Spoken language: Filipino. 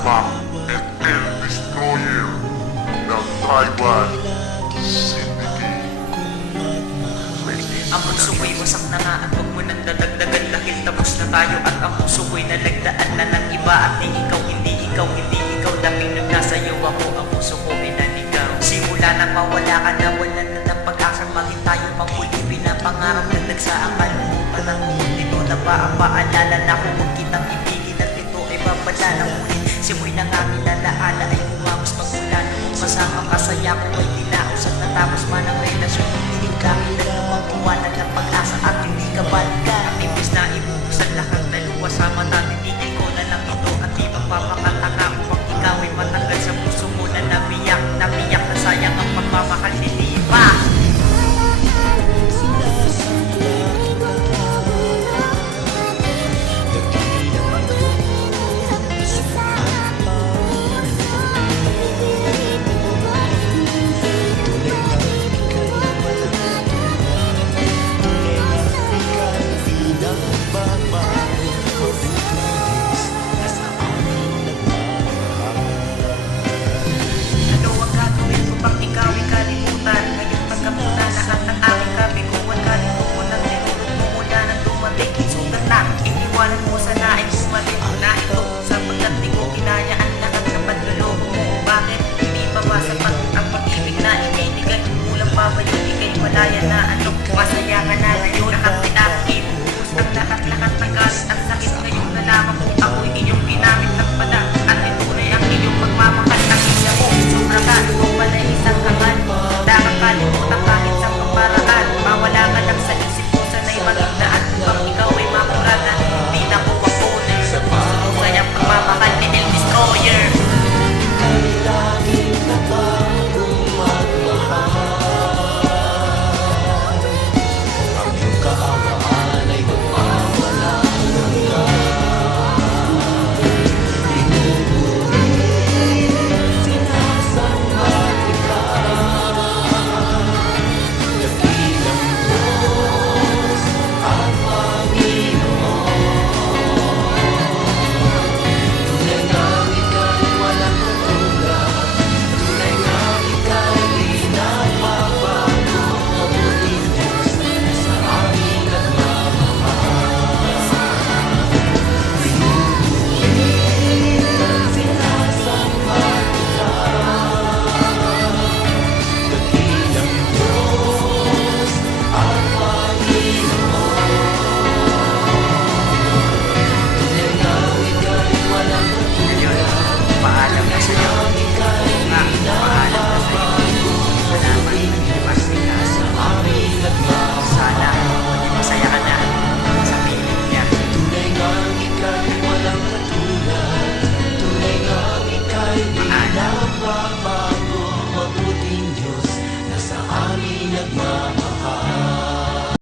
Impact at El Destroyer ng Tribal Syndicate. Ang puso ko'y wasak na nga at huwag mo nang dadagdagan dahil tapos na tayo at ang puso ko'y nalagdaan na ng iba at ni ikaw, hindi ikaw dahil nung nasa iyo ako, ang puso ko ay naligaw. Simula nang mawala ka na, wala na ng pag-asang maging tayo panghuli. Pinapangarap dagdag sa ang kalumutan ng dito na ba ang paalala na kung huwag kitang ibigin at ito ay babala ng ulit. Simoy ng aming lalaala ay kumamos magmula nung kasama kasaya ko ay tinaos at natapos man ang relasyon. Hindi kami naglamang iwanan ng pag-asa at hindi ka balikan. At imbis na ibubusan lahat na luwa sa mata, titigil ko na lang ito at di magpapakataka upang ikaw ay matanggal sa puso mo na nabiyak na sayang ang pagmamahal hindi pa. Iniwanan mo sana ay kumalit na ito sapagkat di ko kinaya ang lahat ng panluloko mo. Bakit hindi pa ba sapat ang pag-ibig na ibinigay? Kulang pa ba yung ikay malaya na ano? Masaya ka na ngayon, nakapit